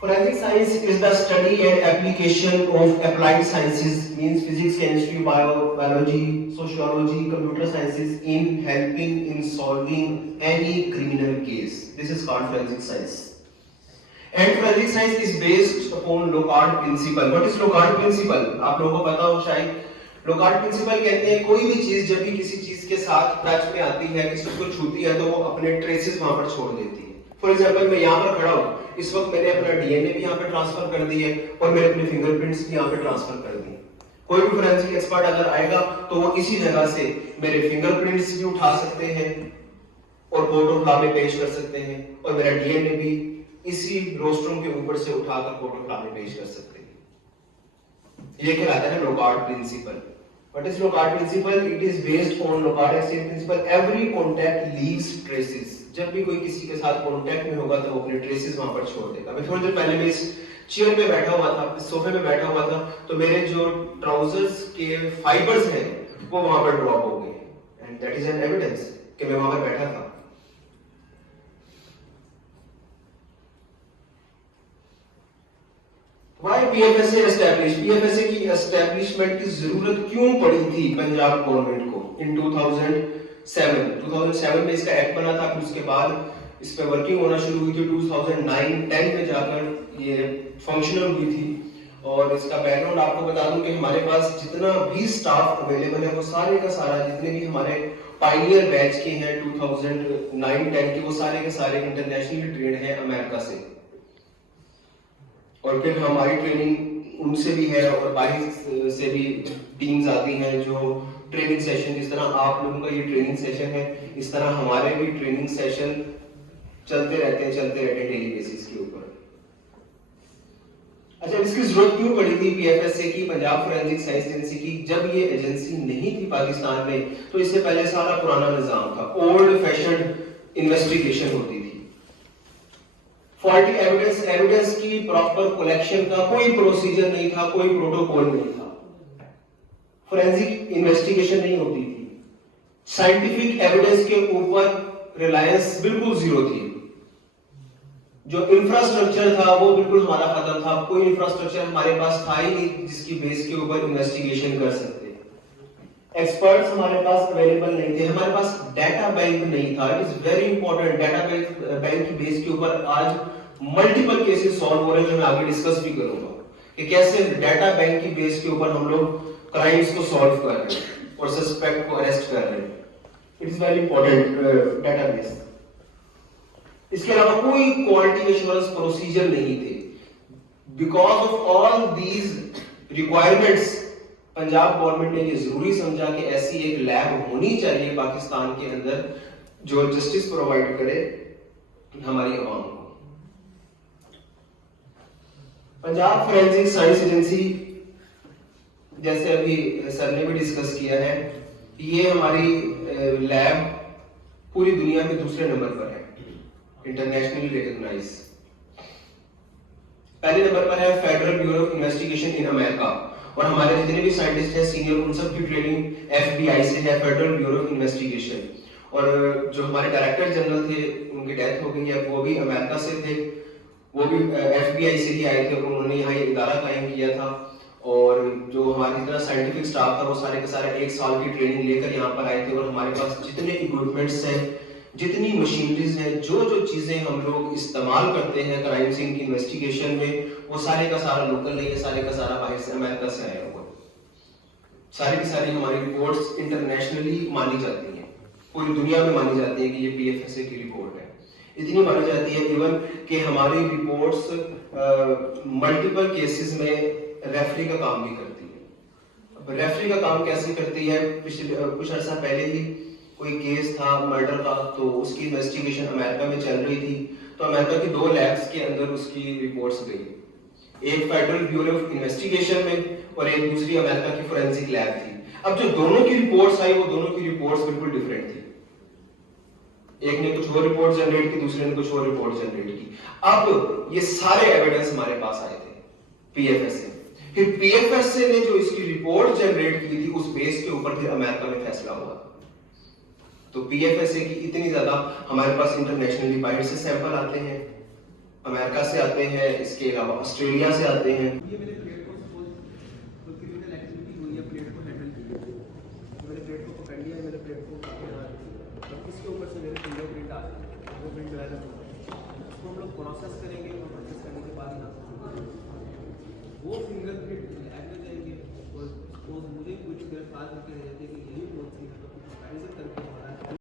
Forensic science is the study and application of applied sciences, means physics, chemistry, biology, sociology, computer sciences in helping in solving any criminal case. This is called forensic science. And forensic science is based upon Locard principle. What is Locard principle? आप लोगों को पता हो शायद. Locard principle कहते हैं कोई भी चीज जब भी किसी चीज के साथ टच में आती है, किसी को छूती है, तो वो अपने ट्रेसेस वहां पर छोड़ देती है. फॉर एग्जाम्पल मैं यहाँ पर खड़ा हूँ, इस वक्त मैंने अपना डीएनए भी यहाँ पे ट्रांसफर कर दी है और मैंने अपने फिंगरप्रिंट्स भी यहाँ पे ट्रांसफर कर दिए. कोई भी फोरेंसिक एक्सपर्ट अगर आएगा तो वो इसी जगह से मेरे फिंगरप्रिंट्स भी उठा सकते हैं और कोर्ट ऑफ लॉ में पेश कर सकते हैं, और मेरा डीएनए भी इसी रोस्ट्रम के ऊपर से उठाकर कोर्ट ऑफ लॉ में पेश कर सकते हैं. ये कहलाता है Locard principle. What is Locard principle? It is based on Locard exchange principle. Every contact leaves traces. जब भी कोई किसी के साथ कांटेक्ट में होगा तो वो अपने ट्रेसेस वहां पर छोड़ देगा. मैं थोड़ी देर पहले मैं इस चेयर पे बैठा हुआ था, इस सोफे पे बैठा हुआ था, तो मेरे जो ट्राउजर्स के फाइबर्स हैं वो वहां पर ड्रॉप हो गए, and that is an evidence कि मैं वहां पर बैठा था. Why PFSA established? PFSA की एस्टेब्लिशमेंट की जरूरत क्यों पड़ी थी पंजाब गवर्नमेंट को इन 2007 में इसका एक्ट बना था, फिर उसके बाद इस पे वर्किंग होना शुरू हुई थी. 2009-10 में जाकर ये फंक्शनल हुई थी. और इसका बैकग्राउंड आपको बता दूं कि हमारे पास जितना भी स्टाफ अवेलेबल है वो सारे का सारा, जितने भी हमारे पायनियर बैच के हैं 2009-10 के, वो सारे के सारे इंटरनेशनली ट्रेंड हैं अमेरिका से. और फिर हमारी ट्रेनिंग उनसे भी है और बाहर से भी टीम्स आती हैं जो ट्रेनिंग सेशन, जिस तरह आप लोगों का ये ट्रेनिंग सेशन है, इस तरह हमारे भी ट्रेनिंग सेशन चलते रहते हैं डेली बेसिस के ऊपर. अच्छा, इसकी जरूरत क्यों पड़ी थी पीएफएसए की, पंजाब फोरेंसिक साइंस एजेंसी की? जब ये एजेंसी नहीं थी पाकिस्तान में तो इससे पहले सारा पुराना निजाम था, ओल्ड फैशन इन्वेस्टिगेशन होती थी. फॉल्टी एविडेंस की प्रॉपर कलेक्शन का कोई प्रोसीजर नहीं था, कोई प्रोटोकॉल नहीं था. फोरेंसिक इन्वेस्टिगेशन नहीं होती थी. साइंटिफिक एविडेंस के ऊपर रिलायंस बिल्कुल जीरो थी. जो इंफ्रास्ट्रक्चर था वो बिल्कुल हमारा खत्म था. कोई इंफ्रास्ट्रक्चर हमारे पास था ही नहीं जिसकी बेस के ऊपर इन्वेस्टिगेशन कर सकते. एक्सपर्ट्स हमारे पास अवेलेबल नहीं थे. हमारे पास डाटा बैंक नहीं था. It is very important. Data bank की बेस के ऊपर आज मल्टीपल केसेस सॉल्व हो रहे हैं, जो मैं आगे डिस्कस भी करूंगा कि कैसे डाटा बैंक की बेस के ऊपर हम लोग क्राइम्स को सॉल्व कर रहे हैं और सस्पेक्ट को अरेस्ट कर रहे हैं. It is very important database. इसके अलावा कोई क्वालिटी एश्योरेंस प्रोसीजर नहीं थे. Because of all these requirements Punjab government ने ये जरूरी समझा कि ऐसी एक लैब होनी चाहिए पाकिस्तान के अंदर जो जस्टिस प्रोवाइड करे हमारी आवाम को. पंजाब फोरेंसिक साइंस एजेंसी, जैसे अभी सर ने भी डिस्कस किया है, ये हमारी लैब पूरी दुनिया में दूसरे नंबर पर है, इंटरनेशनली रिकॉग्नाइज. पहले नंबर पर है federal bureau of investigation in America, और हमारे जितने भी साइंटिस्ट हैं सीनियर, उन सब की ट्रेनिंग एफबीआई से है, फेडरल ब्यूरो ऑफ इन्वेस्टिगेशन. और जो हमारे डायरेक्टर जनरल थे उनकी डेथ हो गई है, वो भी अमेरिका से थे, वो भी एफबीआई से ही आए थे. उन्होंने यहाँ इदारा कायम किया था. और जो हमारे जितना साइंटिफिक स्टाफ था वो सारे के सारे 1 साल की ट्रेनिंग लेकर यहाँ पर आए थे. और हमारे पास जितने इक्विपमेंट्स हैं, जितनी मशीनरीज हैं, जो चीजें हम लोग इस्तेमाल करते हैं क्राइम सीन की इन्वेस्टिगेशन में, वो सारे का सारा लोकल नहीं है, सारे का सारा बाहर से अमेरिका से आया हुआ. सारी की सारी हमारी रिपोर्ट्स इंटरनेशनली मानी जाती हैं, पूरी दुनिया में मानी जाती है कि ये पीएफएसए की रिपोर्ट है. इतनी मानी जाती है इवन कि हमारी रिपोर्ट्स मल्टीपल केसेस में रेफरी का काम भी करती है. अब रेफरी का काम कैसे करती है? पिछले कुछ अर्सा पहले ही कोई केस था मर्डर का, तो उसकी इन्वेस्टिगेशन अमेरिका में चल रही थी. तो अमेरिका की 2 लैब्स के अंदर उसकी रिपोर्ट्स गई, एक फेडरल ब्यूरो ऑफ इन्वेस्टिगेशन में और एक दूसरी अमेरिका की फोरेंसिक लैब थी. अब जो दोनों की रिपोर्ट्स आई वो दोनों की रिपोर्ट्स बिल्कुल डिफरेंट थी. एक ने कुछ और रिपोर्ट जनरेट की, दूसरे ने कुछ और रिपोर्ट जनरेट की. अब ये सारे एविडेंस हमारे पास आए थे पीएफएसए. फिर पीएफएसए ने जो इसकी रिपोर्ट जनरेट की थी उस बेस के ऊपर फिर अमेरिका में फैसला हुआ. तो पीएफएसए की इतनी ज्यादा हमारे पास इंटरनेशनली बाहर से सैंपल आते हैं, अमेरिका से आते हैं, इसके अलावा ऑस्ट्रेलिया से आते हैं। ये मेरे प्लेट को सपोज कोई क्रिमिनल एक्टिविटी हुई है, प्लेट को हैंडल किया, तो मैंने प्लेट को पकड़ लिया, मेरे प्लेट को अब इसके ऊपर से मेरे फिंगरप्रिंट आ रहा है, फिंगरप्रिंट डेवलप होगा, उसको हम लोग प्रोसेस करेंगे और प्रोसेस करने के बाद ना वो फिंगरप्रिंट